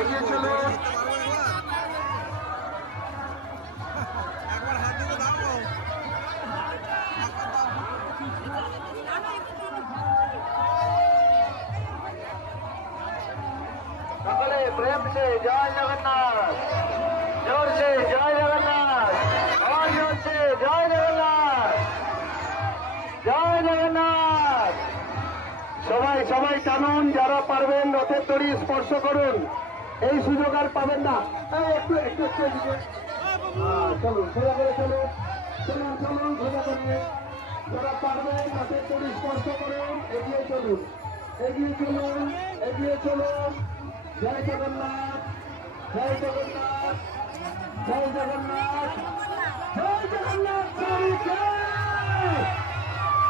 এগিয়ে চলুন। সকলে প্রেম সে জয় জগন্নাথ, জোর সে জয় জগন্নাথ, আওয়াজ হচ্ছে জয় জগন্নাথ, জয় জগন্নাথ। সবাই সবাই টানুন, যারা পারবেন রথের দড়ি স্পর্শ করুন, এই সুযোগ আর পাবেন না। একটু একটু একটু চলুন, সোজা করে চলুন, চলুন চলুন সোজা করে। যারা পারবেন রথের দড়ি স্পর্শ করুন, এগিয়ে চলুন, এগিয়ে চলুন, এগিয়ে চলুন। জয় জগন্নাথ, জয় জগন্নাথ, জয় জগন্নাথ, জয় জগন্নাথ।